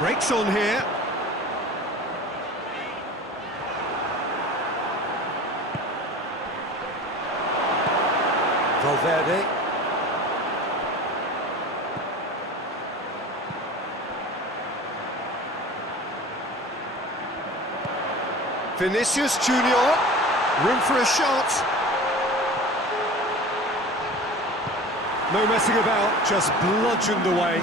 Breaks on here. Valverde. Vinicius Junior. Room for a shot. No messing about, just bludgeoned away.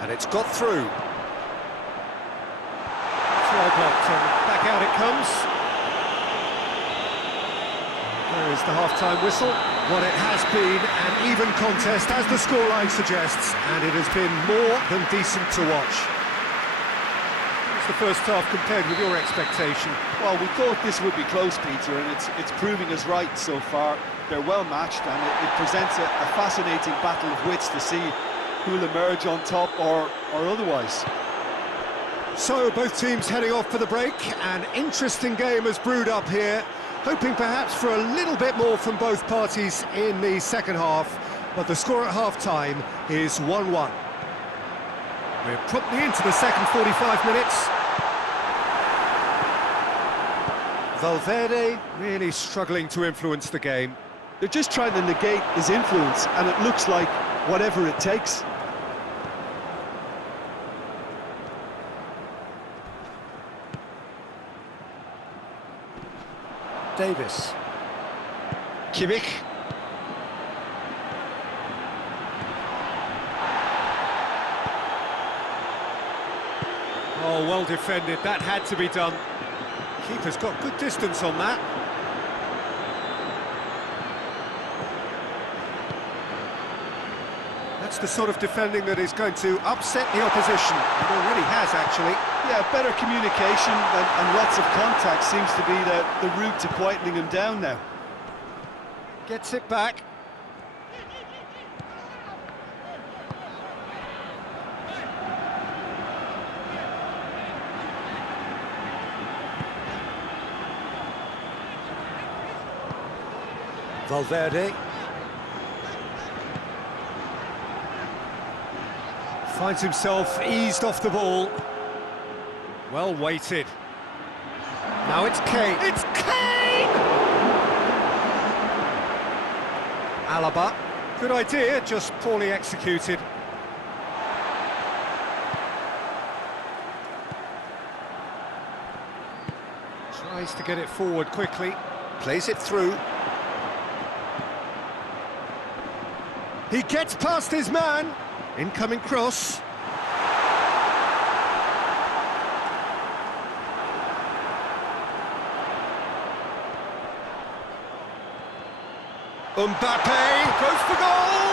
And it's got through. It's well blocked, and back out it comes. There is the half-time whistle. What it has been an even contest, as the scoreline suggests, and it has been more than decent to watch. What's the first half compared with your expectation? Well, we thought this would be close, Peter, and it's proving us right so far. They're well matched, and it presents a fascinating battle of wits to see who'll emerge on top or otherwise. So, both teams heading off for the break. An interesting game has brewed up here, hoping perhaps for a little bit more from both parties in the second half, but the score at half-time is 1-1. We're promptly into the second 45 minutes. Valverde really struggling to influence the game. They're just trying to negate his influence, and it looks like whatever it takes. Davis. Kimmich. Oh, well defended, that had to be done. Keeper's got good distance on that. That's the sort of defending that is going to upset the opposition. It already has, actually. Yeah, better communication and lots of contact seems to be the route to quietening him down now. Gets it back. Valverde. Finds himself eased off the ball. Well weighted. Now it's Kane. It's Kane! Alaba. Good idea, just poorly executed. Tries to get it forward quickly. Plays it through. He gets past his man. Incoming cross. Mbappe goes for goal!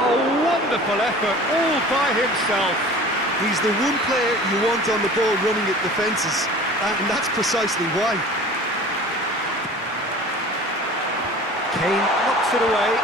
A wonderful effort, all by himself. He's the one player you want on the ball running at defences, and that's precisely why. Kane knocks it away.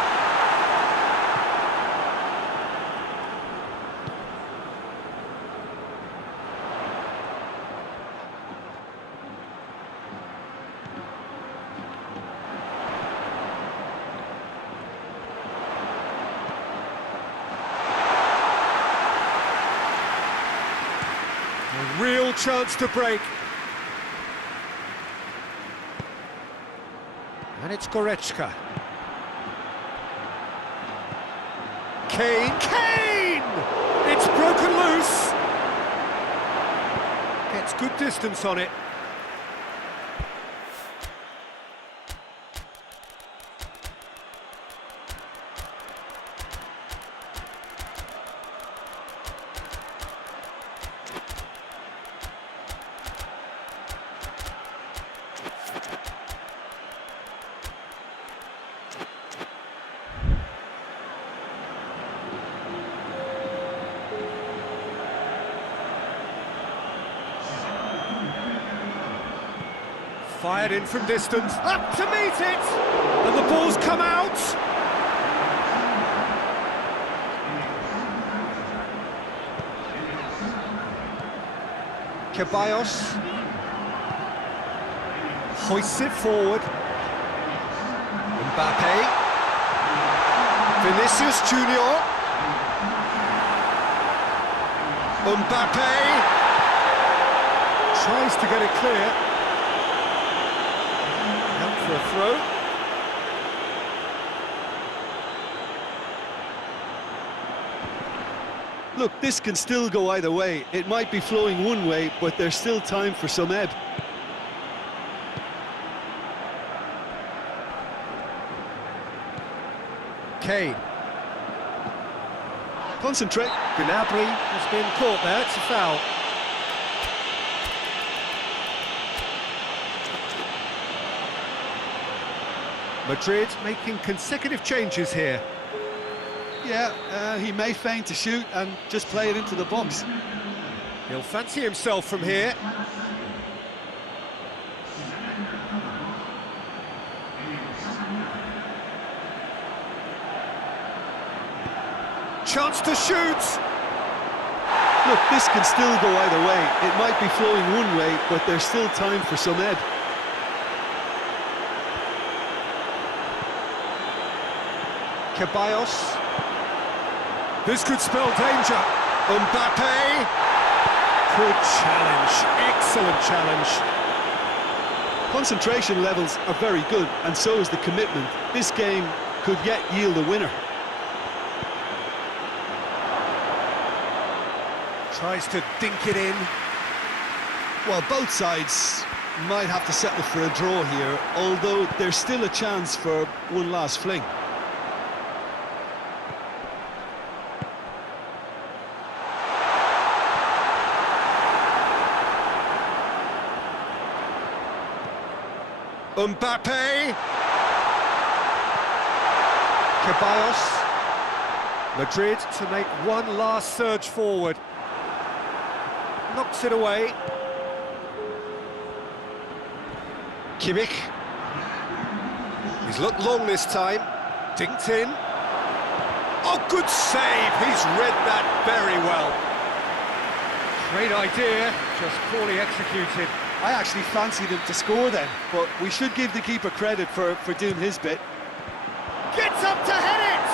A real chance to break. And it's Goretzka. Kane. Kane! It's broken loose. Gets good distance on it. Fired in from distance, up to meet it! And the ball's come out! Ceballos hoists it forward. Mbappe. Vinicius Junior. Mbappe. Tries to get it clear. Out for a throw. Look, this can still go either way. It might be flowing one way, but there's still time for some ebb. Kane. Concentrate. Gnabry has been caught there, it's a foul. Madrid making consecutive changes here. Yeah, he may feign to shoot and just play it into the box. He'll fancy himself from here. Chance to shoot! Look, this can still go either way. It might be flowing one way, but there's still time for some ebb. Ceballos. This could spell danger. Mbappe. Good challenge, excellent challenge. Concentration levels are very good, and so is the commitment. This game could yet yield a winner. Tries to dink it in. Well, both sides might have to settle for a draw here, although there's still a chance for one last fling. Mbappe. Ceballos. Madrid to make one last surge forward. Knocks it away. Kimmich. He's looked long this time. Dinked in. Oh, good save! He's read that very well. Great idea, just poorly executed. I actually fancied him to score then, but we should give the keeper credit for doing his bit. Gets up to head it!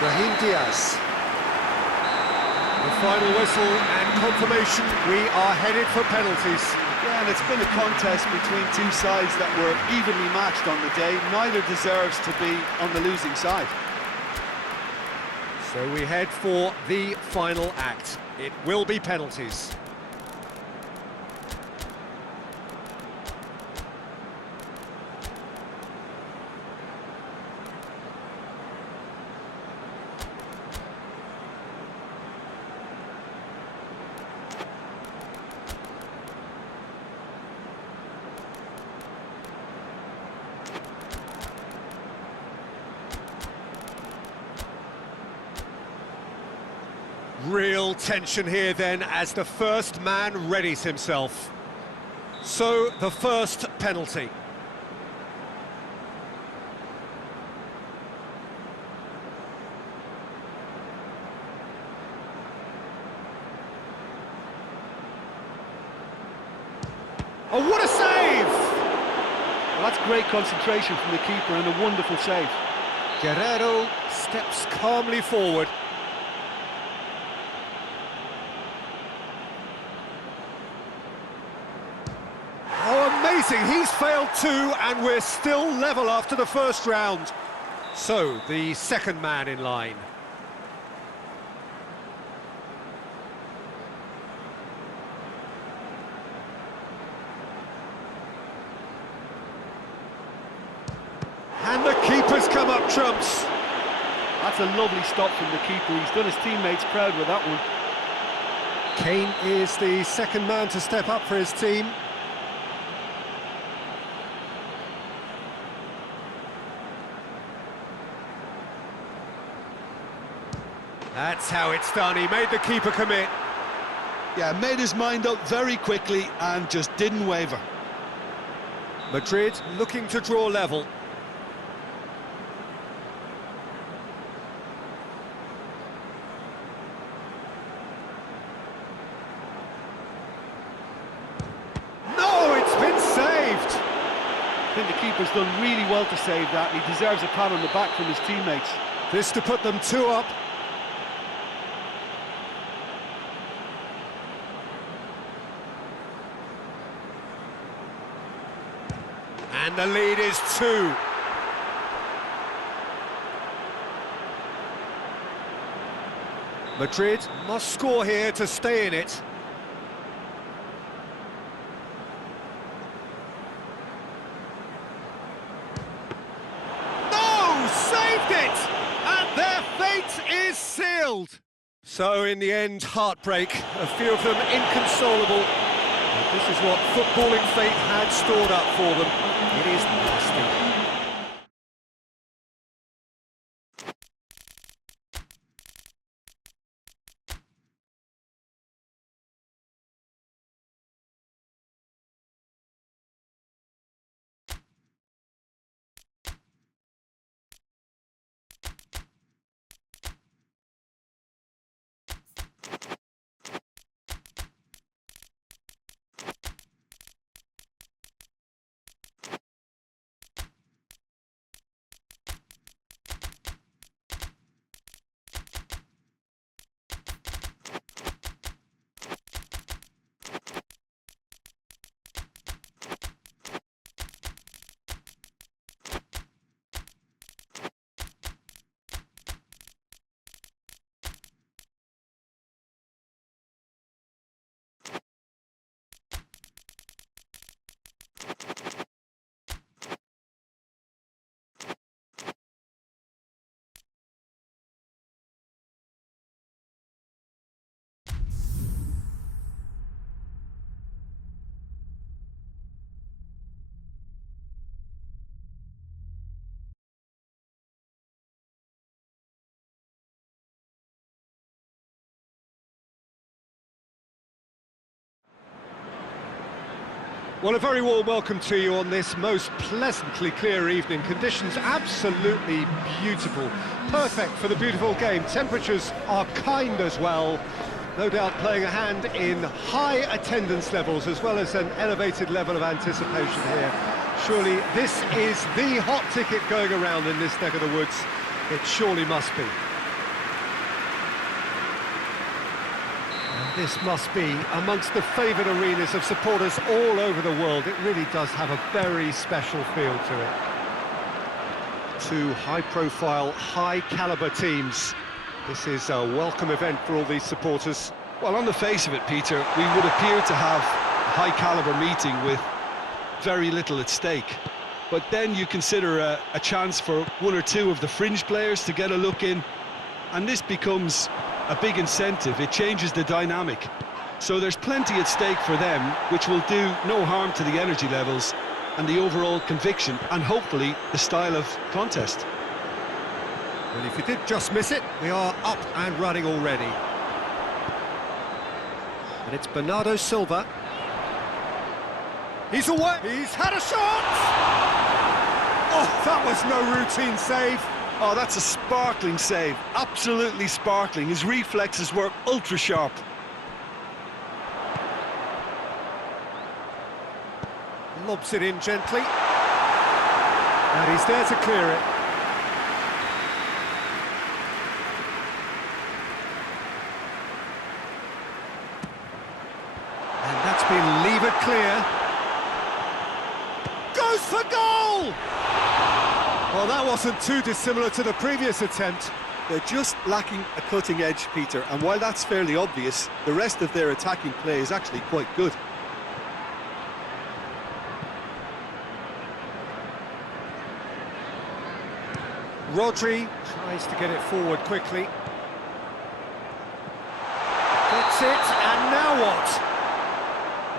Brahim Diaz. The final whistle and confirmation, we are headed for penalties. Yeah, and it's been a contest between two sides that were evenly matched on the day. Neither deserves to be on the losing side. So we head for the final act. It will be penalties. Real tension here then as the first man readies himself. So, the first penalty. Oh, what a save! Well, that's great concentration from the keeper and a wonderful save. Guerrero steps calmly forward. Amazing, he's failed too, and we're still level after the first round. So, the second man in line. And the keeper's come up trumps. That's a lovely stop from the keeper. He's done his teammates proud with that one. Kane is the second man to step up for his team. That's how it's done, he made the keeper commit. Yeah, made his mind up very quickly and just didn't waver. Madrid looking to draw level. No, it's been saved! think the keeper's done really well to save that, and he deserves a pat on the back from his teammates. This to put them 2 up. And the lead is 2. Madrid must score here to stay in it. No! Saved it! And their fate is sealed. So in the end, heartbreak. A few of them inconsolable. But this is what footballing fate had stored up for them. It is nasty. Well, a very warm welcome to you on this most pleasantly clear evening. Conditions absolutely beautiful. Perfect for the beautiful game. Temperatures are kind as well. No doubt playing a hand in high attendance levels as well as an elevated level of anticipation here. Surely this is the hot ticket going around in this neck of the woods. It surely must be. This must be amongst the favoured arenas of supporters all over the world. It really does have a very special feel to it. 2 high-profile, high-calibre teams. This is a welcome event for all these supporters. Well, on the face of it, Peter, we would appear to have a high-calibre meeting with very little at stake. But then you consider a chance for 1 or 2 of the fringe players to get a look in, and this becomes a big incentive. It changes the dynamic. So there's plenty at stake for them, which will do no harm to the energy levels and the overall conviction, and hopefully the style of contest. And if you did just miss it, we are up and running already. And it's Bernardo Silva. He's away! He's had a shot! Oh, that was no routine save. Oh, that's a sparkling save, absolutely sparkling. His reflexes were ultra sharp. Lobs it in gently. And he's there to clear it. And that's been levered clear. Goes for goal! Well, that wasn't too dissimilar to the previous attempt. They're just lacking a cutting edge, Peter, and while that's fairly obvious, the rest of their attacking play is actually quite good. Rodri tries to get it forward quickly. Gets it, and now what?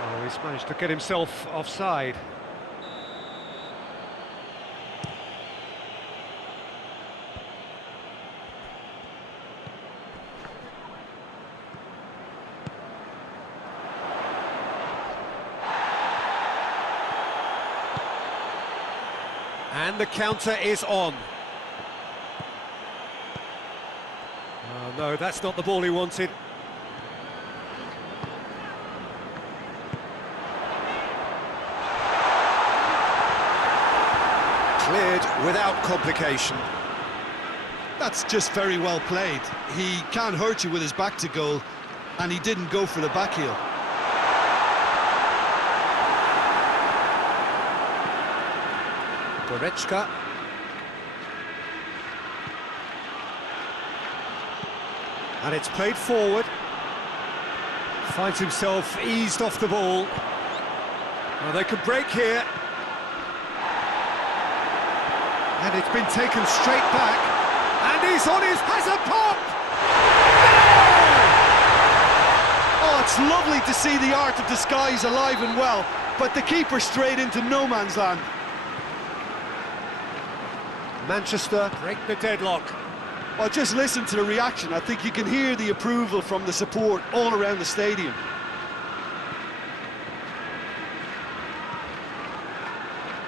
Oh, he's managed to get himself offside. And the counter is on. Oh, no, that's not the ball he wanted. Cleared without complication. That's just very well played. He can't hurt you with his back to goal, and he didn't go for the back heel. Goretzka. And it's played forward. Finds himself eased off the ball. Well, they could break here. And it's been taken straight back. And he's on his... has a pop! Oh, it's lovely to see the art of disguise alive and well, but the keeper straight into no man's land. Manchester break the deadlock. Well, just listen to the reaction. I think you can hear the approval from the support all around the stadium.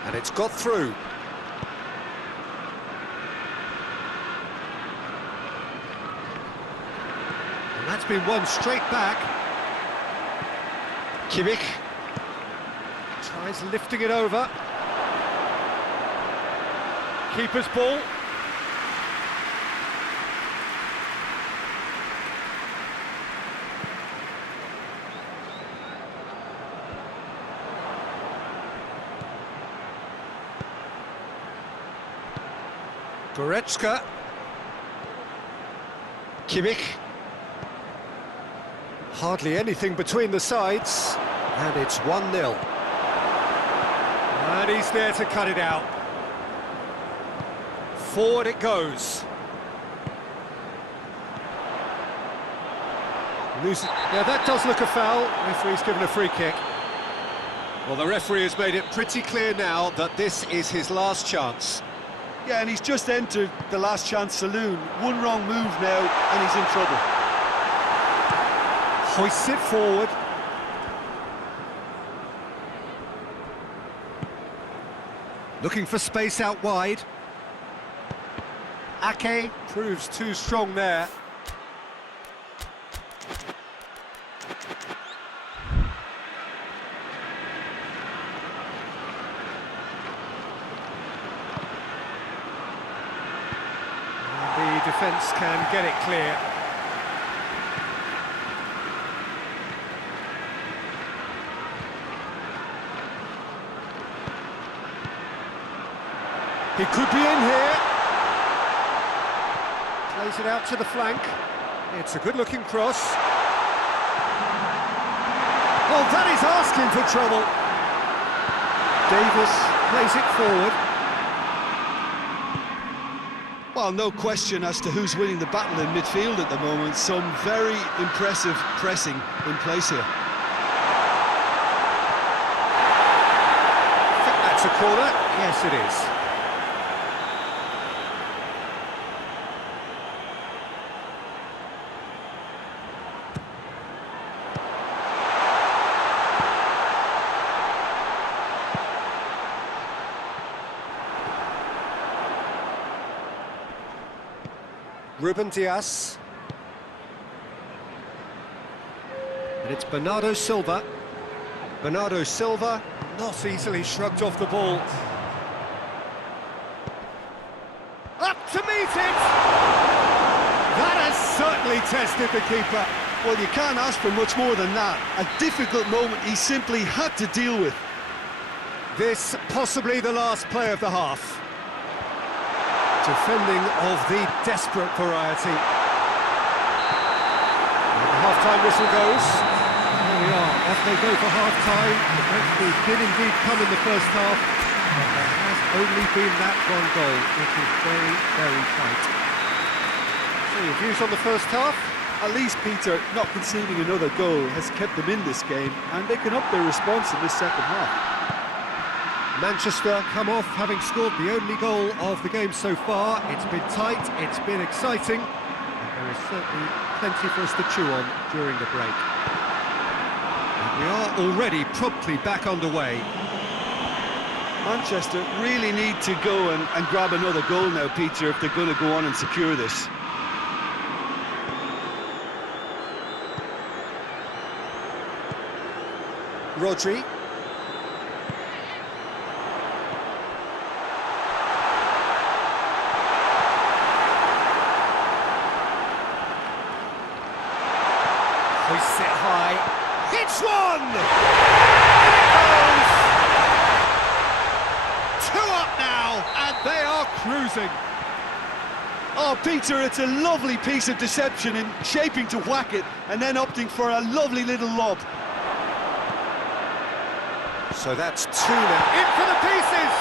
And it's got through. And that's been won straight back. Kimmich tries lifting it over. Keeper's ball. Goretzka. Kimmich. Hardly anything between the sides, and it's 1-0. And he's there to cut it out. Forward it goes. Yeah, that does look a foul. Referee's given a free kick. Well, the referee has made it pretty clear now that this is his last chance. Yeah, and he's just entered the last chance saloon. One wrong move now, and he's in trouble. Hoists it forward. Looking for space out wide. Ake proves too strong there. The defence can get it clear. He could be in here. Plays it out to the flank. It's a good-looking cross. Oh, that is asking for trouble. Davis plays it forward. Well, no question as to who's winning the battle in midfield at the moment. Some very impressive pressing in place here. I think that's a corner. Yes, it is. Ruben Dias. And it's Bernardo Silva. Bernardo Silva not easily shrugged off the ball. Up to meet it! That has certainly tested the keeper. Well, you can't ask for much more than that. A difficult moment he simply had to deal with. This possibly the last play of the half. Defending of the desperate variety. And the half-time whistle goes. There we are, off they go for half-time. The referee did indeed come in the first half, but there has only been that one goal, which is very, very tight. So your views on the first half? At least, Peter, not conceding another goal has kept them in this game, and they can up their response in this second half. Manchester come off having scored the only goal of the game so far. It's been tight, it's been exciting, and there is certainly plenty for us to chew on during the break. And we are already promptly back underway. Manchester really need to go and grab another goal now, Peter, if they're going to go on and secure this. Rodri. Hoists it high. Hits one! It goes! 2 up now, and they are cruising. Oh, Peter, it's a lovely piece of deception in shaping to whack it and then opting for a lovely little lob. So that's 2 now. In for the pieces!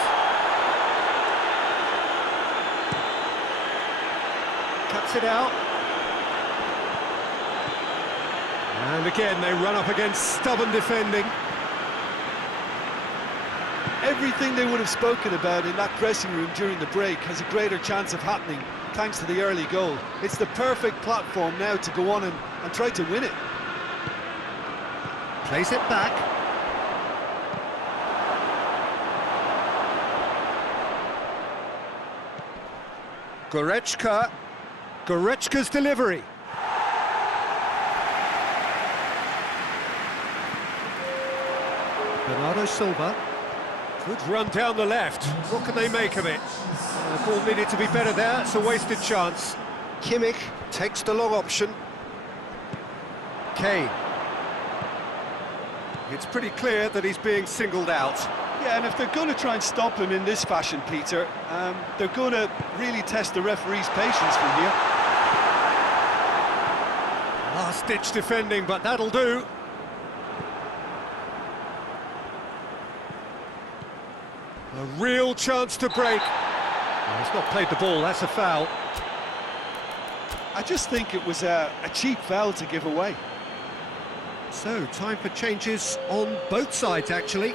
Cuts it out. And again, they run up against stubborn defending. Everything they would have spoken about in that dressing room during the break has a greater chance of happening thanks to the early goal. It's the perfect platform now to go on and try to win it. Plays it back. Goretzka's delivery. Bernardo Silva. Good run down the left. What can they make of it? The ball needed to be better there. It's a wasted chance. Kimmich takes the long option. Kane. It's pretty clear that he's being singled out. Yeah, and if they're going to try and stop him in this fashion, Peter, they're going to really test the referee's patience from here. Last-ditch defending, but that'll do. A real chance to break. Oh, he's not played the ball, that's a foul. I just think it was a cheap foul to give away. So, time for changes on both sides, actually.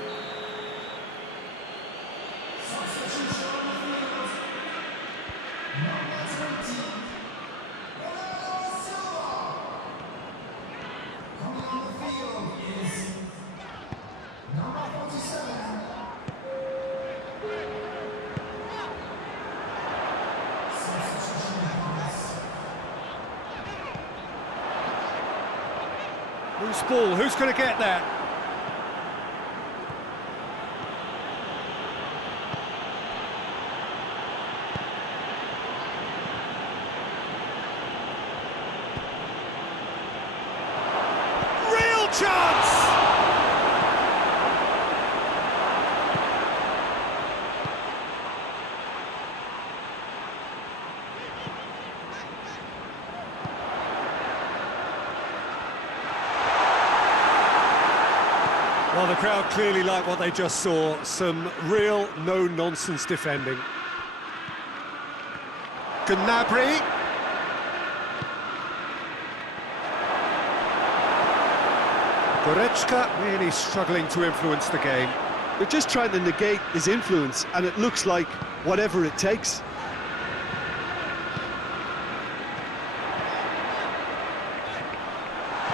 Loose ball, who's going to get that? Real chance! Well, the crowd clearly like what they just saw. Some real no-nonsense defending. Gnabry. Goretzka really struggling to influence the game. They're just trying to negate his influence, and it looks like whatever it takes.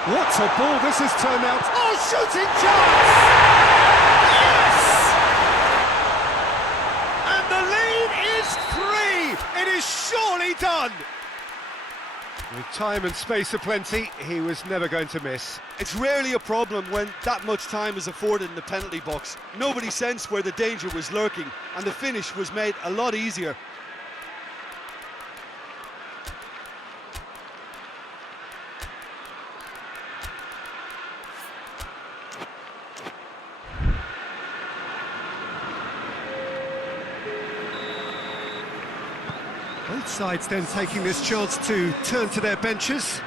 What a ball this has turned out. Oh, shooting chance! Yes! And the lead is 3! It is surely done! With time and space aplenty, he was never going to miss. It's rarely a problem when that much time is afforded in the penalty box. Nobody sensed where the danger was lurking, and the finish was made a lot easier. Both sides then taking this chance to turn to their benches.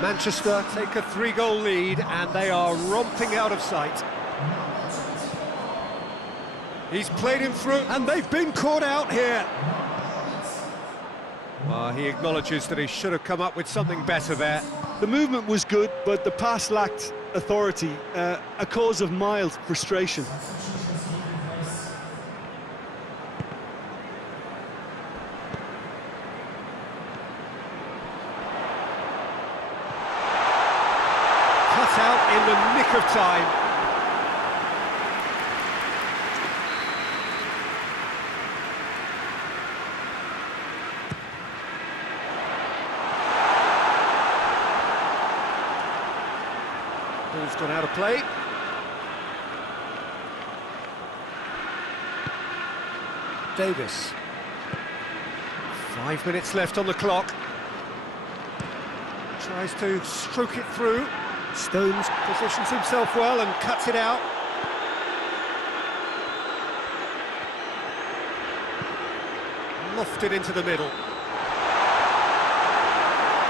Manchester take a 3-goal lead and they are romping out of sight. He's played him through and they've been caught out here. Well, he acknowledges that he should have come up with something better there. The movement was good, but the pass lacked authority, a cause of mild frustration. Out in the nick of time. Ball's gone out of play. Davis. 5 minutes left on the clock. Tries to stroke it through. Stones positions himself well and cuts it out. Lofted into the middle.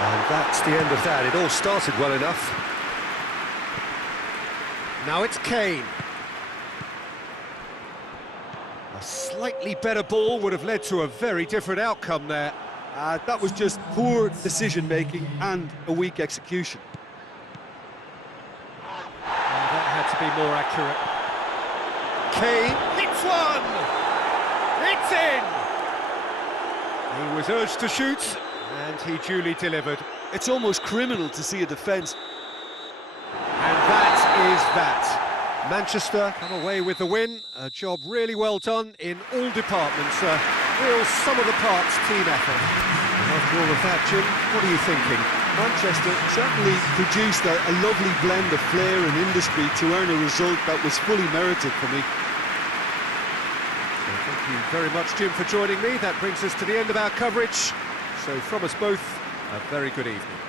And that's the end of that. It all started well enough. Now it's Kane. A slightly better ball would have led to a very different outcome there. That was just poor decision-making and a weak execution. That had to be more accurate. Kane hits one! It's in! He was urged to shoot, and he duly delivered. It's almost criminal to see a defence. And that is that. Manchester come away with the win. A job really well done in all departments. A real sum-of-the-parts team effort. And after all of that, Jim, what are you thinking? Manchester certainly produced a lovely blend of flair and industry to earn a result that was fully merited for me. So thank you very much, Jim, for joining me. That brings us to the end of our coverage. So from us both, a very good evening.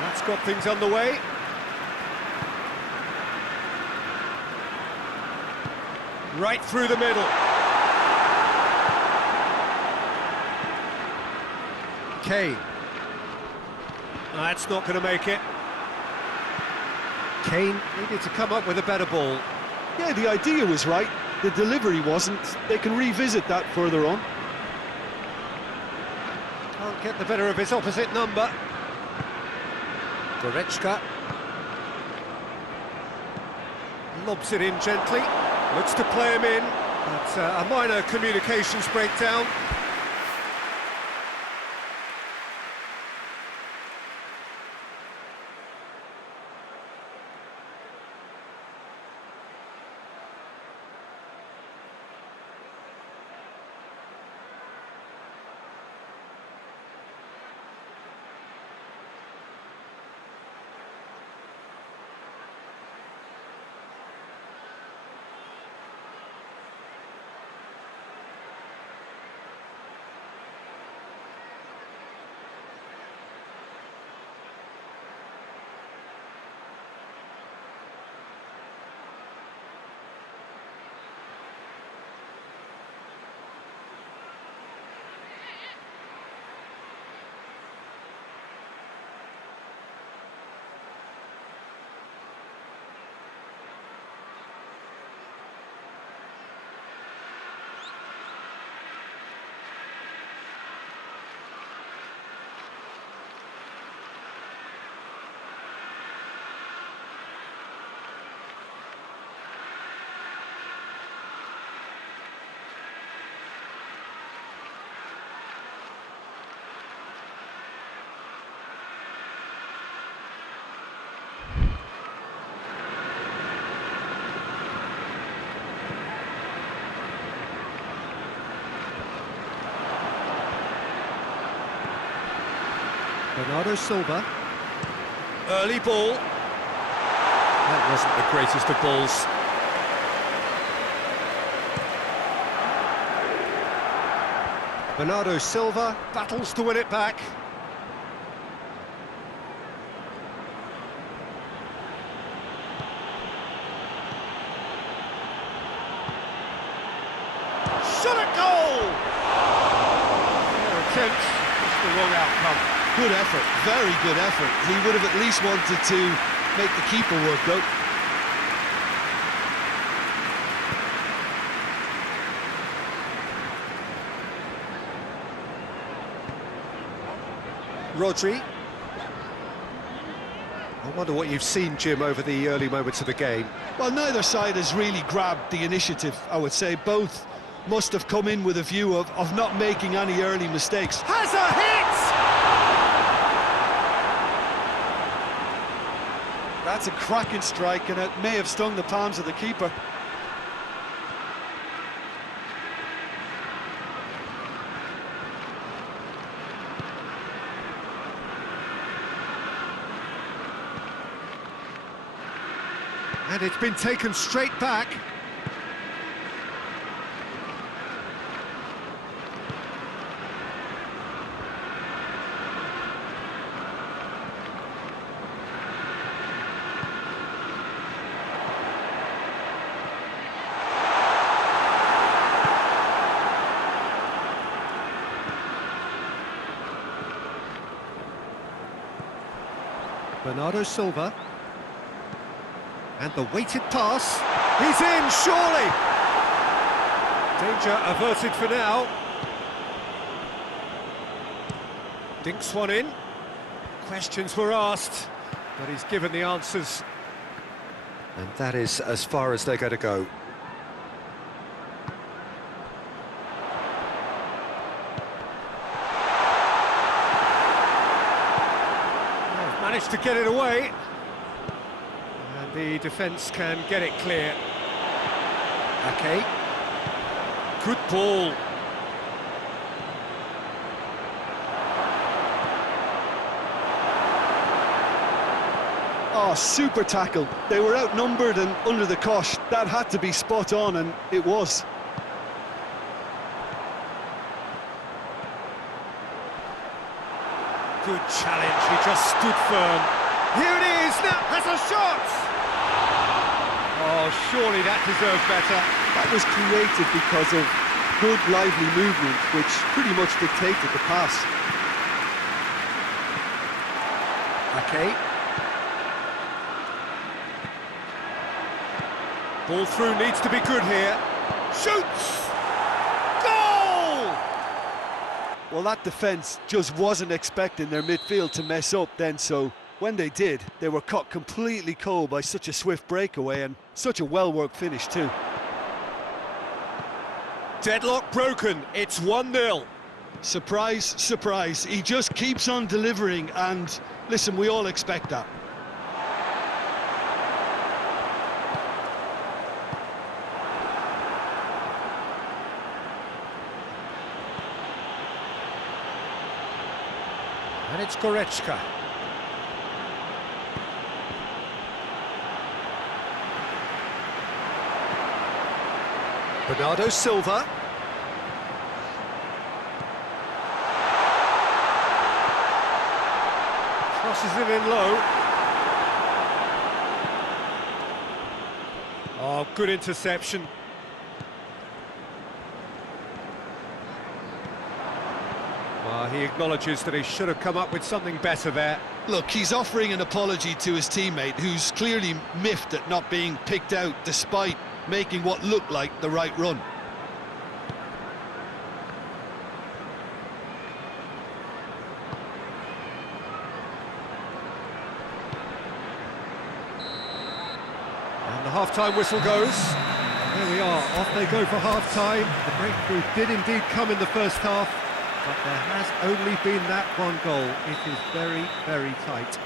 That's got things underway. Right through the middle. Kane. That's not going to make it. Kane needed to come up with a better ball. Yeah, the idea was right. The delivery wasn't. They can revisit that further on. Can't get the better of his opposite number. Goretzka lobs it in gently, looks to play him in, but a minor communications breakdown. Bernardo Silva. Early ball. That wasn't the greatest of balls. Bernardo Silva battles to win it back. Shot at goal! Their attempt, just the wrong outcome. Good effort, very good effort. He would have at least wanted to make the keeper work though. Rodri. I wonder what you've seen, Jim, over the early moments of the game. Well, neither side has really grabbed the initiative, I would say. Both must have come in with a view of not making any early mistakes. Has a hit! That's a cracking strike, and it may have stung the palms of the keeper. And it's been taken straight back. Bernardo Silva. And the weighted pass. He's in, surely! Danger averted for now. Dinks one in. Questions were asked, but he's given the answers. And that is as far as they're going to go. They've managed to get it away. The defence can get it clear. Okay. Good ball. Oh, super tackle. They were outnumbered and under the cosh. That had to be spot on, and it was. Good challenge, he just stood firm. Here it is, now has a shot! Oh, surely that deserved better. That was created because of good, lively movement, which pretty much dictated the pass. Okay. Ball through needs to be good here. Shoots! Goal! Well, that defence just wasn't expecting their midfield to mess up then, so when they did, they were caught completely cold by such a swift breakaway and such a well-worked finish too. Deadlock broken, it's 1-0. Surprise, surprise, he just keeps on delivering, and listen, we all expect that. And it's Goretzka. Bernardo Silva. Crosses it in low. Oh, good interception. Well, he acknowledges that he should have come up with something better there. Look, he's offering an apology to his teammate, who's clearly miffed at not being picked out despite making what looked like the right run. And the half-time whistle goes. There we are, off they go for half-time. The breakthrough did indeed come in the first half, but there has only been that one goal. It is very, very tight.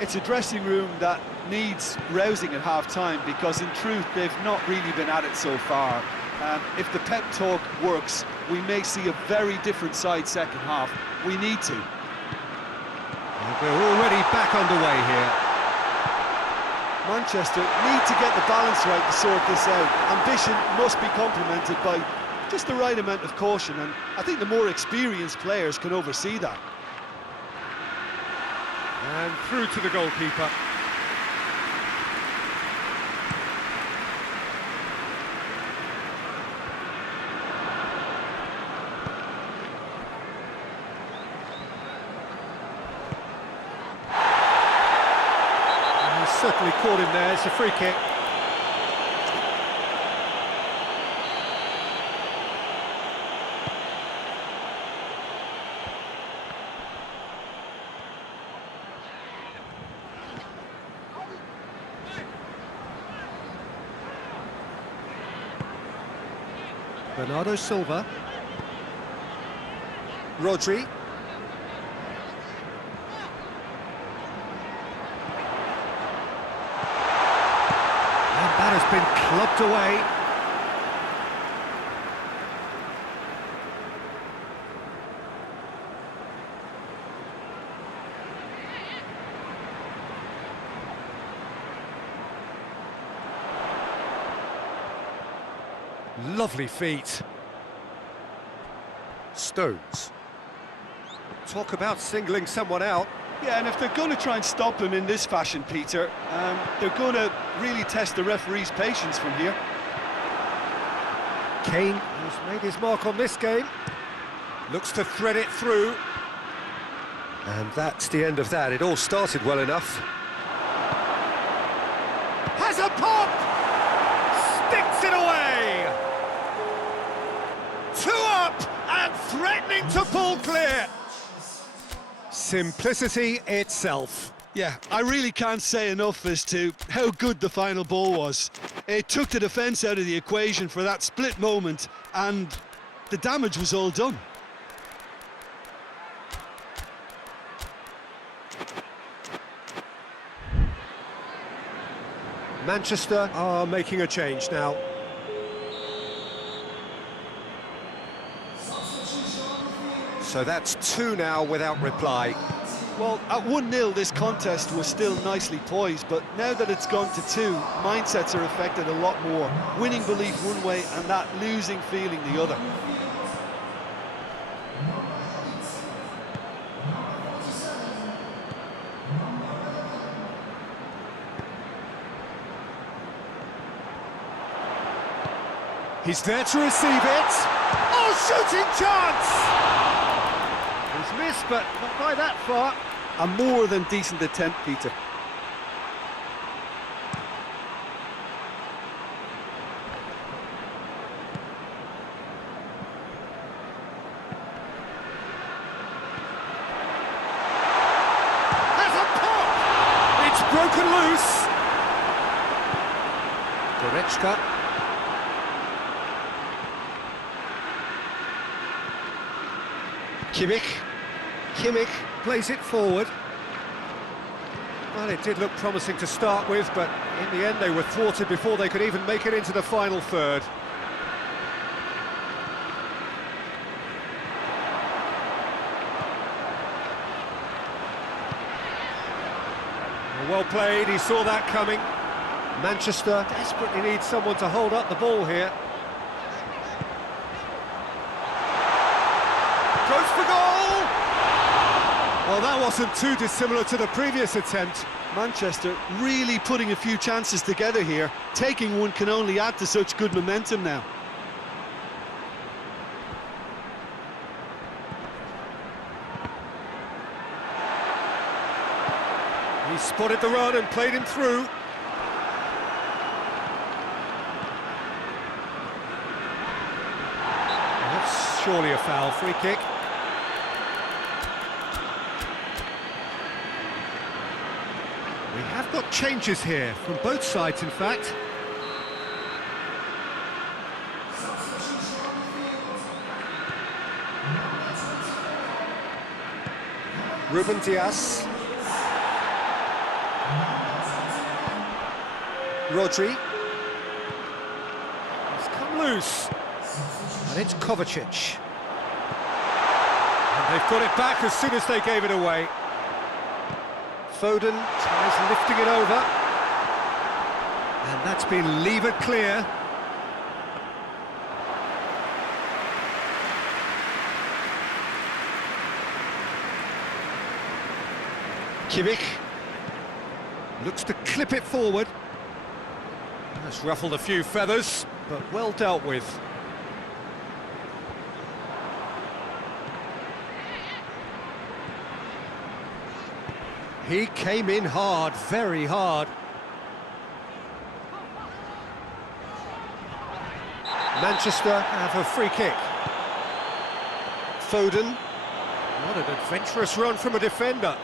It's a dressing room that needs rousing at half-time, because in truth they've not really been at it so far. If the pep talk works, we may see a very different side second half. We need to. We're already back underway here. Manchester need to get the balance right to sort this out. Ambition must be complemented by just the right amount of caution, and I think the more experienced players can oversee that. And through to the goalkeeper. Certainly caught him there, it's a free kick. Bernardo Silva. Rodri. That has been clubbed away. Lovely feet. Stones. Talk about singling someone out. Yeah, and if they're going to try and stop him in this fashion, Peter, they're going to really test the referee's patience from here. Kane has made his mark on this game. Looks to thread it through. And that's the end of that. It all started well enough. Has a pop! Sticks it away! 2 up and threatening to pull clear. Simplicity itself. Yeah, I really can't say enough as to how good the final ball was. It took the defence out of the equation for that split moment, and the damage was all done. Manchester are making a change now. So that's 2 now without reply. Well, at 1-0 this contest was still nicely poised, but now that it's gone to 2, mindsets are affected a lot more. Winning belief one way and that losing feeling the other. He's there to receive it. Oh, shooting chance! He's missed, but not by that far. A more than decent attempt, Peter. Has a pop! It's broken loose. Goretzka. Kimmich plays it forward. Well, it did look promising to start with, but in the end they were thwarted before they could even make it into the final third. Well played, he saw that coming. Manchester desperately needs someone to hold up the ball here. Goes for goal! Well, that wasn't too dissimilar to the previous attempt. Manchester really putting a few chances together here. Taking one can only add to such good momentum now. He spotted the run and played him through. That's surely a foul. Free kick. We have got changes here, from both sides in fact. Ruben Dias. Rodri. He's come loose. And it's Kovacic. And they've got it back as soon as they gave it away. Foden tries lifting it over. And that's been levered clear. Kimmich looks to clip it forward. That's ruffled a few feathers, but well dealt with. He came in hard, very hard. Manchester have a free kick. Foden. What an adventurous run from a defender.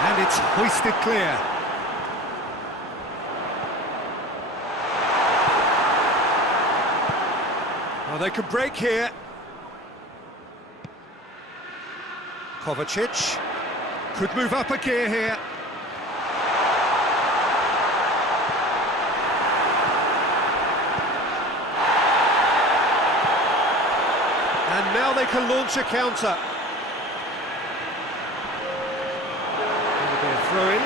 And it's hoisted clear. Well, they could break here. Kovacic could move up a gear here. And now they can launch a counter. That'll be a throw-in.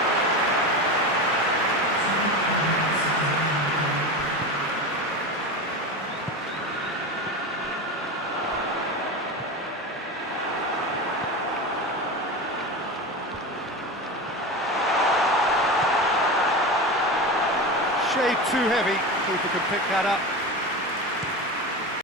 Shade too heavy. Keeper can pick that up.